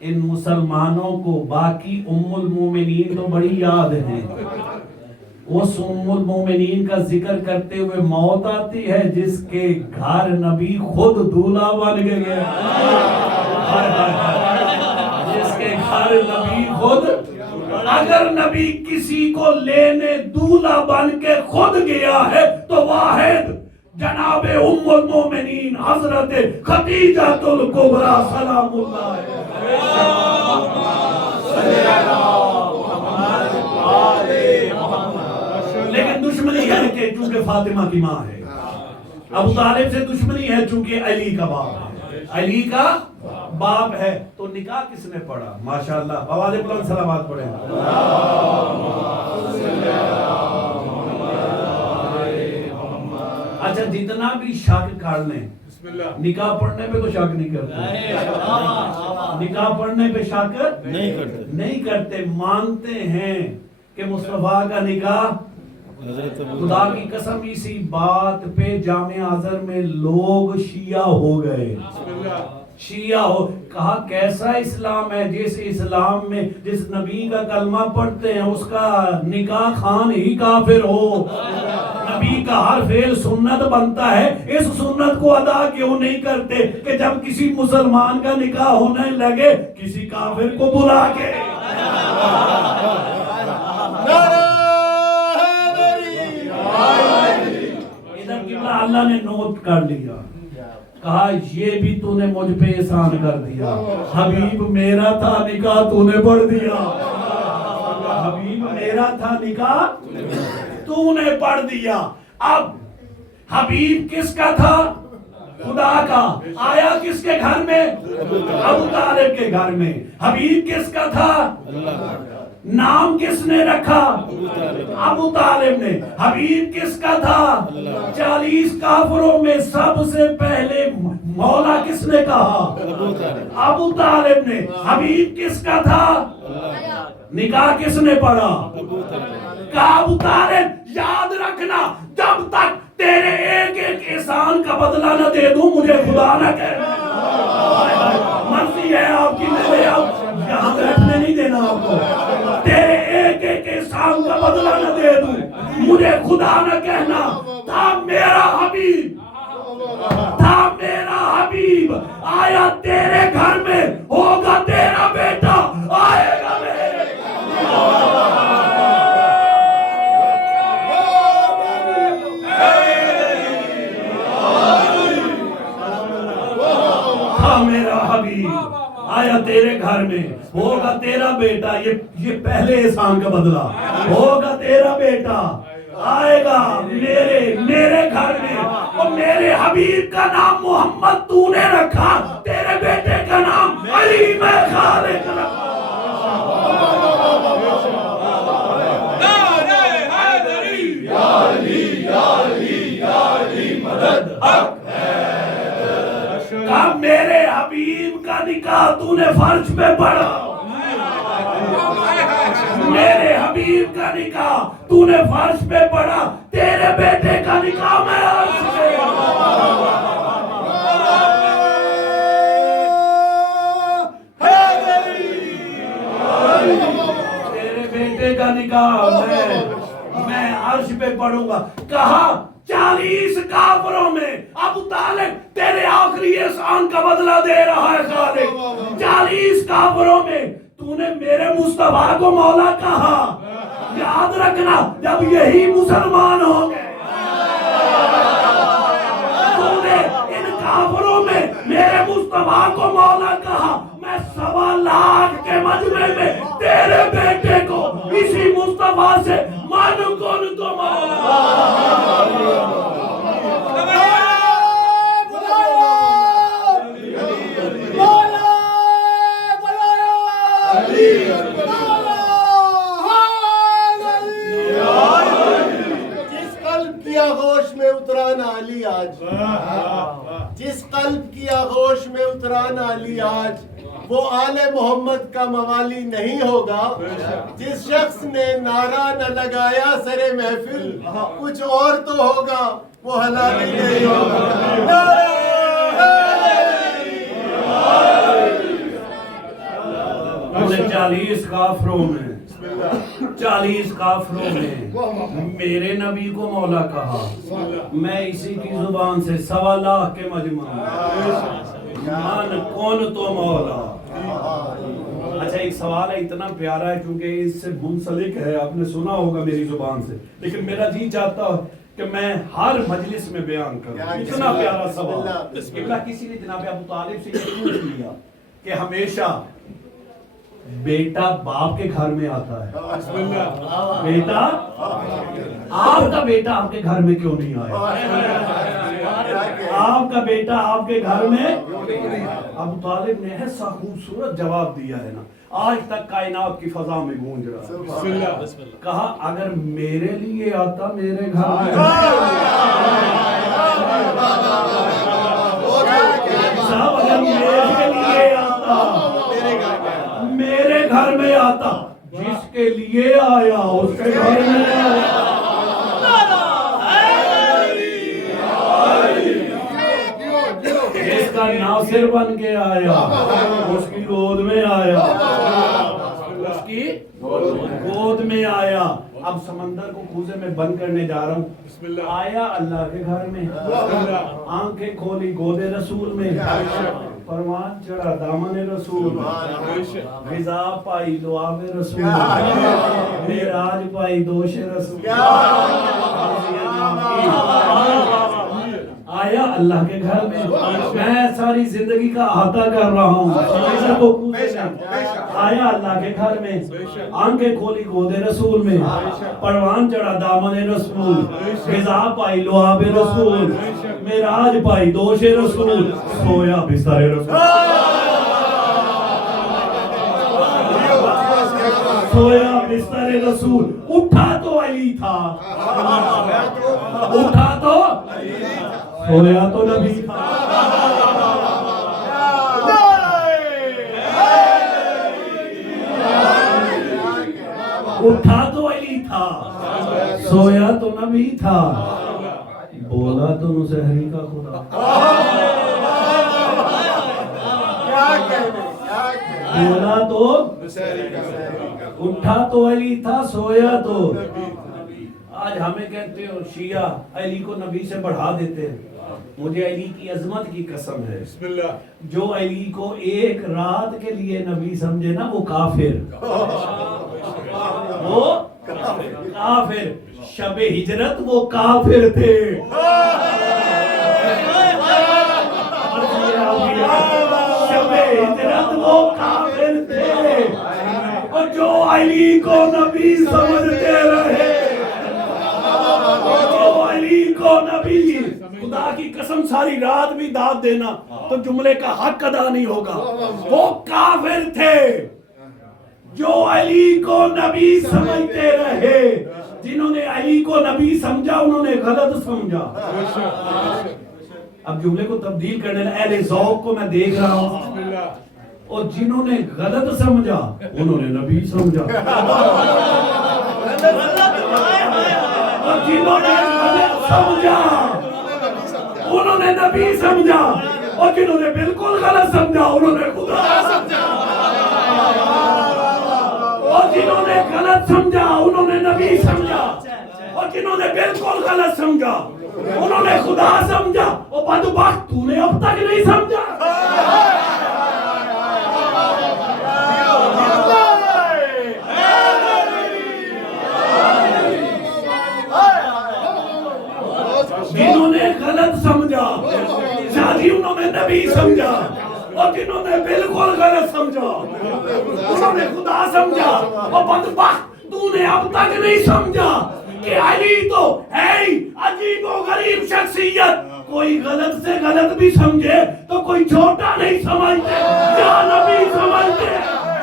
ان مسلمانوں کو باقی ام المومنین تو بڑی یاد ہیں. اس ام المومنین کا ذکر کرتے ہوئے موت آتی ہے جس کے گھر نبی خود دولہا بن کے گیا. جس کے گھر نبی خود, اگر نبی کسی کو لینے دولہا بن کے خود گیا ہے تو واحد جناب ام المومنین حضرت خدیجہ الکبریٰ سلام اللہ علیہ. لیکن دشمنی ہے کہ چونکہ فاطمہ کی ماں ہے. ابو طالب سے دشمنی ہے چونکہ علی کا باپ ہے, علی کا باپ ہے. تو نکاح کس نے پڑھا؟ ماشاءاللہ آواز بلند صلوات پڑھیں. اچھا جتنا بھی شک کر لیں, نکاح پڑھنے پہ تو شک نہیں کرتے. نکاح پڑھنے پہ شک نہیں کرتے. مانتے ہیں کہ مصطفیٰ کا نکاح, خدا کی قسم اسی بات پہ جامع ازہر میں لوگ شیعہ ہو گئے. شیعہ ہو. کہا کیسا اسلام ہے جس اسلام میں جس نبی کا کلمہ پڑھتے ہیں اس کا نکاح خان ہی کافر ہو. نبی کا ہر فعل سنت بنتا ہے, اس سنت کو ادا کیوں نہیں کرتے کہ جب کسی مسلمان کا نکاح ہونے لگے کسی کافر کو بلا کے. ادھر قبلہ اللہ نے نوٹ کر لیا, کہا یہ بھی تو نے مجھ پہ احسان کر دیا. حبیب میرا تھا نکاح تو نے پڑھ دیا. حبیب میرا تھا نکاح تو نے پڑھ دیا. اب حبیب کس کا تھا؟ خدا کا. آیا کس کے گھر میں؟ ابو طالب کے گھر میں. حبیب کس کا تھا؟ نام کس نے رکھا؟ ابو طالب نے. حبیب کس کا تھا؟ 40 کافروں میں سب سے پہلے مولا کس نے کہا؟ ابو طالب نے. حبیب کس کا تھا؟ نکاح کس نے پڑھا؟ کہا ابو طالب یاد رکھنا جب تک تیرے ایک ایک احسان کا بدلہ نہ دے دوں مجھے خدا نہ کہنا. مرضی ہے آپ کی, میں یہاں بیٹھنے نہیں دینا آپ کو. تیرے ایک ایک احسان کا بدلہ نہ دے دوں مجھے خدا نہ کہنا. تھا میرا حبیب, تھا میرا حبیب. آیا تیرے گھر میں ہوگا تیرا بیٹا, آئے گا میرے میرا حبیب. آیا تیرے گھر میں ہوگا تیرا بیٹا, یہ پہلے احسان کا بدلہ. ہوگا تیرا بیٹا, آئے گا میرے گھر میں, اور میرے حبیب کا نام محمد تو نے رکھا, تیرے بیٹے کا نام علی میں خالق رکھا. میرے حبیب کا نکاح تو نے فرش پہ پڑھا. میرے حبیب کا نکاح تو نے فرش پہ پڑھا, تیرے بیٹے کا نکاح میں عرش پہ. تیرے بیٹے کا نکاح میں عرش پہ پڑھوں گا. کہا 40 کافروں میں ابو طالب تیرے آخری احسان کا بدلہ دے رہا ہے خالق. 40 کافروں میں تو نے میرے مصطفیٰ کو مولا کہا. یاد رکھنا جب یہی مسلمان ہوں گے تو نے ان کافروں میں میرے مصطفیٰ کو مولا کہا. میں 1.25 لاکھ کے مجمع میں تیرے بیٹے کو اسی مصطفیٰ سے مانو کون تو جس قلب کی آغوش میں اترانا علی آج, جس قلب کی آغوش میں اترانا علی آج, وہ آل محمد کا موالی نہیں ہوگا. جس شخص نے نعرہ نہ لگایا سرے محفل کچھ اور تو ہوگا, وہ حلالی نہیں ہوگا. 40 کافروں میں 40 کافروں میں میرے نبی کو مولا کہا. میں اسی کی زبان سے 1.25 لاکھ کے مجمع من کون تو مولا. اچھا ایک سوال ہے اتنا پیارا ہے کیونکہ اس سے منسلک ہے, آپ نے سنا ہوگا میری زبان سے, لیکن میرا جی چاہتا ہے کہ میں ہر مجلس میں بیان کروں. اتنا پیارا سوال. کسی نے جناب ابو طالب سے یہ پوچھ لیا کہ ہمیشہ بیٹا باپ کے گھر میں آتا ہے, بیٹا آپ کا بیٹا آپ کے گھر میں کیوں نہیں آیا؟ آپ کا بیٹا آپ کے گھر میں. ابو طالب نے ایسا خوبصورت جواب دیا ہے نا, آج تک کائنات کی فضا میں گونج رہا ہے. کہا اگر میرے لیے آتا میرے گھر میں, صاحب اگر میرے لیے آتا میرے گھر میں آتا, جس کے لیے آیا اس کے گھر میں آیا. جس کا کا ناصر بن کے آیا، اس کی گود میں آیا، اس کی گود میں آیا. اب سمندر کو کوزے میں بند کرنے جا رہا ہوں. آیا اللہ کے گھر میں، آنکھیں کھولی گود رسول میں، پروان چڑھا دامن رسول، غذا پائی لعاب رسول، معراج پائی دوش رسول. آیا اللہ کے گھر میں. میں ساری زندگی کا احاطہ کر رہا ہوں. آیا اللہ کے گھر میں، آنکھیں کھولی گود رسول میں، پروان چڑھا دامن رسول، غذا پائی لعاب رسول، معراج پائی دوش رسول، سویا بستر رسول. سویا بستر رسول. اٹھا تو علی تھا، اٹھا تو سویا تو نبی تھا. اٹھا تو علی تھا، سویا تو نبی تھا، بولا تو نصیحری کا خدا. بولا تو اٹھا تو علی تھا، سویا تو. آج ہمیں کہتے ہو شیعہ علی کو نبی سے بڑھا دیتے ہیں. مجھے علی کی عظمت کی قسم ہے، جو علی کو ایک رات کے لیے نبی سمجھے نا وہ کافر، وہ کافر. شب ہجرت وہ کافر تھے. شب ہجرت وہ کافر تھے. اور جو علی کو نبی سمجھتے رہے، جو علی کو نبی، خدا کی قسم ساری رات بھی داد دینا تو جملے کا حق ادا نہیں ہوگا. وہ کافر تھے جو علی کو نبی سمجھتے رہے. جنہوں نے علی کو نبی سمجھا انہوں نے غلط سمجھا. اب جملے کو تبدیل کرنے اہل ذوق کو میں دیکھ رہا ہوں، اور جنہوں نے غلط سمجھا انہوں نے نبی سمجھا، اور جنہوں نے غلط سمجھا انہوں نے نبی سمجھا، اور جنہوں نے بالکل غلط سمجھا انہوں نے خدا سمجھا، اور جنہوں نے غلط سمجھا انہوں نے نبی سمجھا، اور جنہوں نے بالکل غلط سمجھا انہوں نے خدا سمجھا. اور بدبخت تو نے اب تک نہیں سمجھا. جنہوں نے غلط سمجھا شادی انہوں نے نبی سمجھا، اور جنہوں نے بالکل غلط سمجھا انہوں نے خدا سمجھا. اور بدبخت تو نے اب تک نہیں سمجھا کہ علی تو ہے عجیب و غریب شخصیت. کوئی غلط سے غلط بھی سمجھے تو کوئی چھوٹا نہیں سمجھتے، یا نبی سمجھتے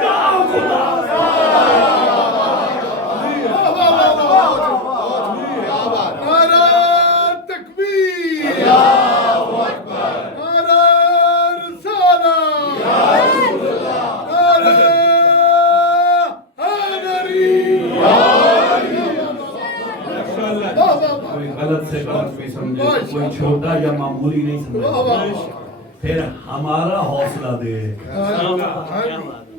یا خدا. کوئی غلط سے غلط بھی سمجھے، کوئی چھوٹا یا معمولی نہیں سمجھے. پھر ہمارا حوصلہ دے،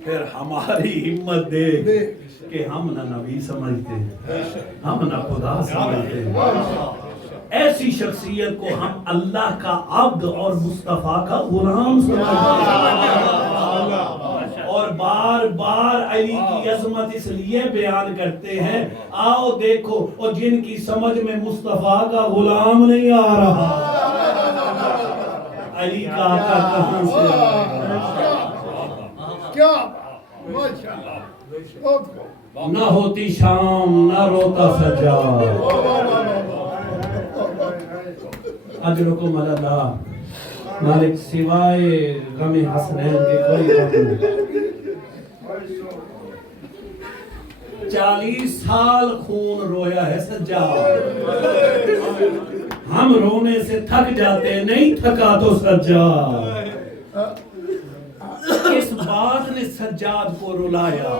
پھر ہماری ہمت دے کہ ہم نہ نبی سمجھتے، ہم نہ خدا سمجھتے. ایسی شخصیت کو ہم اللہ کا عبد اور مصطفیٰ کا غلام سمجھتے ہیں، اور بار بار علی کی عظمت اس لیے بیان کرتے ہیں. آؤ دیکھو، اور جن کی سمجھ میں مصطفیٰ کا غلام نہیں آ رہا، علی کا آقا کہاں سے کیا نہ ہوتی شام نہ روتا سجاد. اجرکم اللہ مالک سوائے غم حسنین کے کوئی غم نہیں. 40 سال خون رویا ہے سجاد، ہم رونے سے تھک جاتے، نہیں تھکا تو سجاد. کس بات نے سجاد کو رلایا؟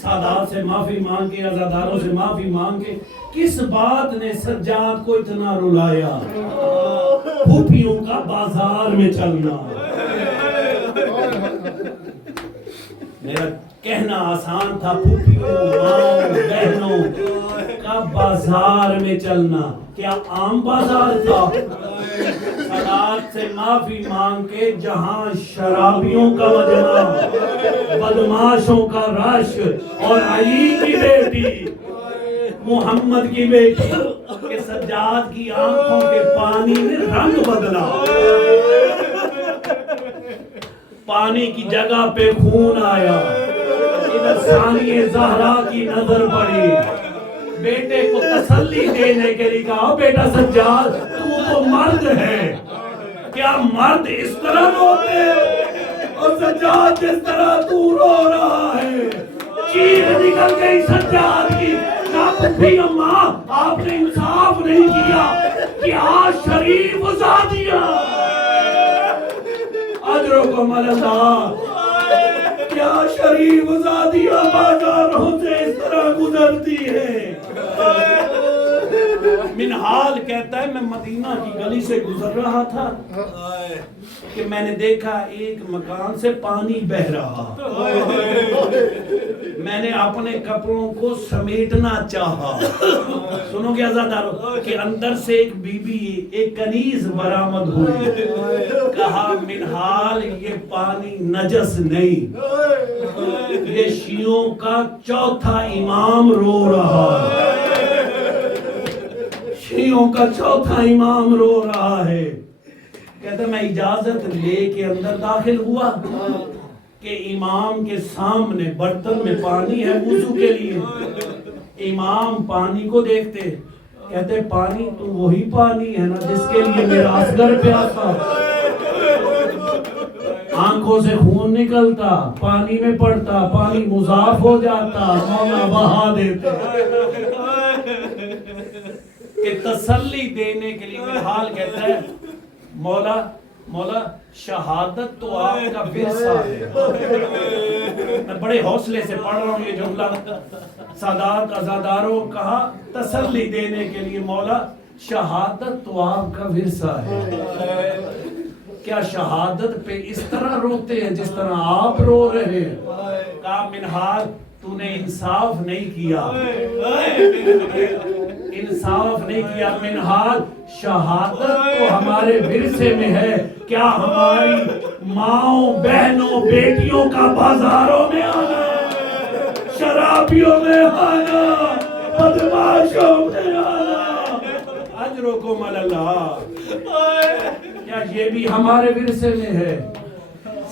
سادات سے معافی مانگ کے، عزاداروں سے معافی مانگ کے، کس بات نے سجاد کو اتنا رلایا؟ پھوپھیوں کا بازار میں چلنا. میرا کہنا آسان تھا, پھوپھیوں ماؤں بہنوں کا بازار میں چلنا. کیا عام بازار تھا؟ سادات سے معافی مانگ کے جہاں شرابیوں کا مجمع, بدماشوں کا رش, اور علی کی بیٹی محمد کی بیٹی کہ سجاد کی آنکھوں کے پانی میں رنگ بدلا. پانی کی جگہ پہ خون آیا. ادھر ثانیہ زہرا کی نظر پڑی, بیٹے کو تسلی دینے کے لیے کہا, بیٹا سجاد تو مرد ہے, کیا مرد اس طرح روتے ہیں؟ اور سجاد جس طرح تو رو رہا ہے. چیخ نکل گئی سجاد کی, پھوپھی اماں آپ نے انصاف نہیں کیا, کیا شریف زادیاں اجرکم اللہ, کیا شریف زادیاں بازاروں سے اس طرح گزرتی ہے. منہال کہتا ہے, میں مدینہ کی گلی سے گزر رہا تھا کہ میں نے دیکھا ایک مکان سے پانی بہ رہا. میں نے اپنے کپڑوں کو سمیٹنا چاہا. سنو گے عزادارو کہ اندر سے ایک بی بی, ایک کنیز برآمد ہوئی. کہا منہال یہ پانی نجس نہیں, یہ شیعوں کا چوتھا امام رو رہا ہے. شیعوں کا چوتھا امام رو رہا ہے. کہتا میں اجازت لے کے اندر داخل ہوا کہ امام کے سامنے برتن میں پانی ہے وضو کے لیے. امام پانی کو دیکھتے, کہتے پانی تو وہی پانی ہے نا جس کے لیے میرا اصغر پیاسا. آنکھوں سے خون نکلتا, پانی میں پڑتا, پانی مضاف ہو جاتا, مولا بہا دیتے. کہ تسلی دینے کے لیے منہال کہتا ہے, مولا شہادت تو آپ کا ورثہ ہے. میں بڑے حوصلے سے پڑھ رہا ہوں یہ جملہ. سادات عزاداروں کہا تسلی دینے کے لیے, مولا شہادت تو آپ کا ورثہ ہے. کیا شہادت پہ اس طرح روتے ہیں جس طرح آپ رو رہے ہیں؟ کہا منہال تو نے انصاف نہیں کیا, انصاف نہیں کیا. منہال شہادت تو ہمارے ورثے میں ہے, کیا ہماری ماؤں بہنوں بیٹیوں کا بازاروں میں آنا, شرابیوں میں آنا, بدماشوں میں آنا. اجرکم اللہ, کیا یہ بھی ہمارے ورثے میں ہے؟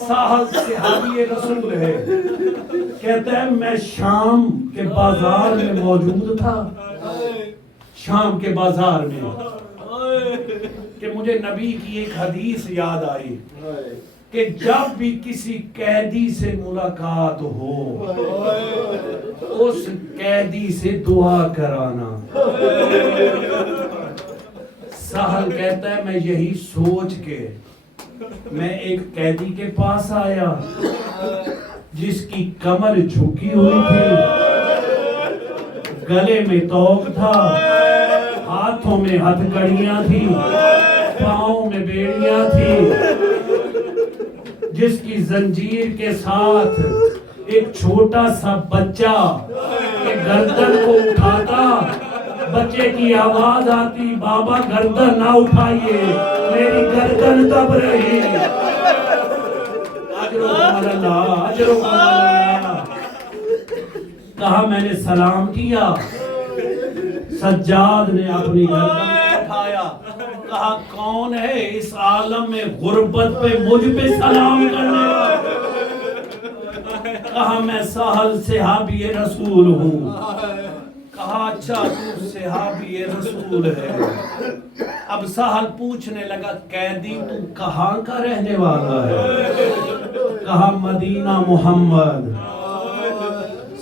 سہل صحابی رسول ہے, کہتا ہے میں شام کے بازار میں موجود تھا, شام کے بازار میں, کہ مجھے نبی کی ایک حدیث یاد آئی کہ جب بھی کسی قیدی سے ملاقات ہو اس قیدی سے دعا کرانا. سہل کہتا ہے میں یہی سوچ کے میں ایک قیدی کے پاس آیا جس کی کمر جھکی ہوئی تھی, گلے میں توق تھا, ہاتھوں میں ہتھ کڑیاں تھی, پاؤں میں بیڑیاں تھی, جس کی زنجیر کے ساتھ ایک چھوٹا سا بچہ کہ گردن کو اٹھاتا, بچے کی آواز آتی, بابا گردن نہ اٹھائیے میری گردن دب رہی. کہا میں نے سلام کیا, سجاد نے اپنی گردن اٹھایا, کہا کون ہے اس عالم میں غربت پہ مجھ پہ سلام کرنے والا؟ کہا میں سہل صحابی رسول ہوں. کہا اچھا تو صحابی رسول ہے. اب سہل پوچھنے لگا قیدی تو کہاں کا رہنے والا ہے؟ کہا مدینہ محمد.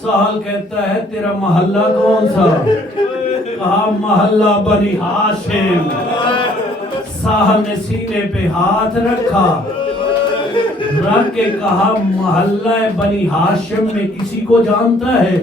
سہل کہتا ہے تیرا محلہ کون سا؟ کہا محلہ بنی ہاشم. سہل نے سینے پہ ہاتھ رکھا, رکھ کے کہا محلہ بنی ہاشم میں کسی کو جانتا ہے؟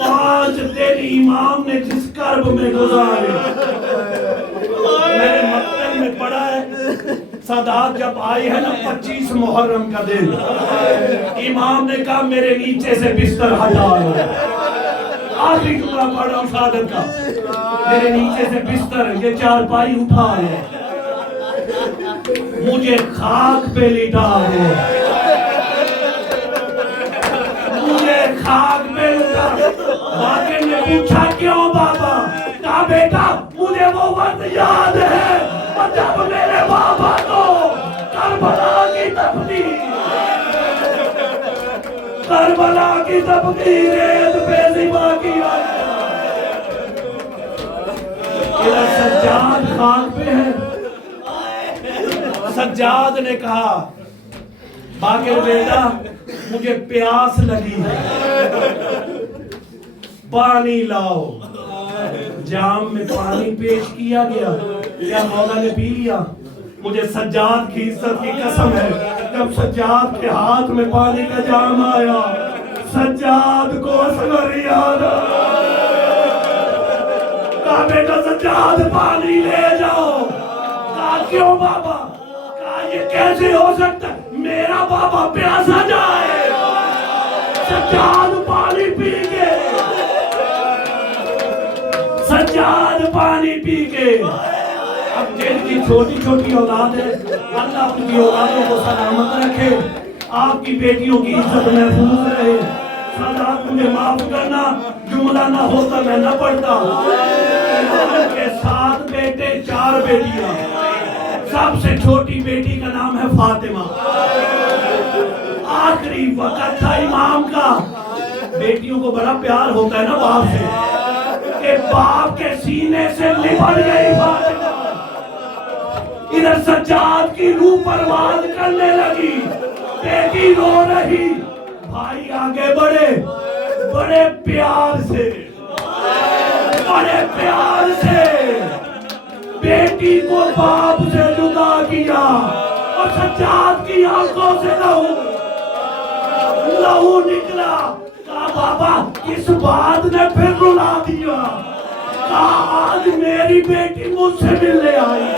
5 دن امام نے جس کرب میں گزارے، میں نے مقتل میں پڑھا ہے سادات جب آئی ہے نا 25 محرم کا دن، امام نے کہا میرے نیچے سے بستر ہٹا لو، آخری ٹکڑا پڑھ رہا ہوں سعادت کا، میرے نیچے سے بستر یہ چارپائی اٹھا لو، مجھے خاک پہ لٹا دو، مجھے خاک پہ لٹا دو۔ باقر نے پوچھا کیوں بابا؟ کہا بیٹا مجھے وہ وقت یاد ہے جب میرے بابا کو کربلا کی تفدیل، کربلا کی تفدیل ریت پہ ذبح کیا۔ ادھر سجاد خاک پہ ہے، سجاد نے کہا باقر بیٹا مجھے پیاس لگی ہے، پانی لاؤ۔ جام میں پانی پیش کیا گیا، کیا مولا نے پی لیا؟ مجھے سجاد کی عزت کی قسم ہے، جب سجاد کے ہاتھ میں پانی کا جام آیا سجاد کو اصغر یاد آیا۔ کہا بیٹا سجاد پانی لے جاؤ۔ کہا کیوں بابا؟ کہا یہ کیسے ہو سکتا ہے میرا بابا پیاسا جائے؟ سجاد پانی پی کے، سجاد پانی پی کے۔ اب جن کی چھوٹی چھوٹی اولاد ہے اللہ ان کی اولادوں کو سلامت رکھے، آپ کی بیٹیوں کی عزت محفوظ رہے۔ سادات مجھے معاف کرنا، جملہ نہ ہوتا میں نہ پڑھتا۔ ان کے 7 بیٹے 4 بیٹیاں، سب سے چھوٹی بیٹی کا نام ہے فاطمہ۔ آخری وقت تھا امام کا، بیٹیوں کو بڑا پیار ہوتا ہے نا باپ سے، کہ باپ کے سینے سے لپٹ گئی فاطمہ۔ ادھر سجاد کی روح پرواز کرنے لگی، بیٹی رو رہی، بھائی آگے بڑھے، بڑے پیار سے، بڑے پیار سے بیٹی کو باپ سے جدا کیا، اور سجاد کی آنکھوں سے لہو نکلا۔ کہا بابا کس بات نے پھر رلا دیا؟ کہا آج میری بیٹی مجھ سے ملنے آئی،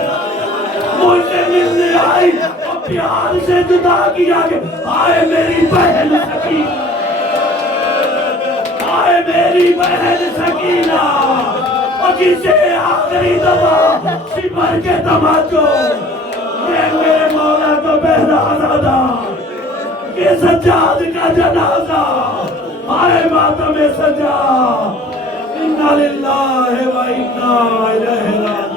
مجھ سے ملنے آئی اور پیار سے جدا کیا کہ آئے میری بہن سکینہ، آئے میری بہن سکینہ، اور جسے آخری دفعہ سپر کے تماچو یہ میرے مولا کو بہرا زادہ، یہ سجاد کا جنازہ، آئے ماتم سجاد، اِنَّا لِلَّهِ وَإِنَّا إِلَيْهِ راجعون۔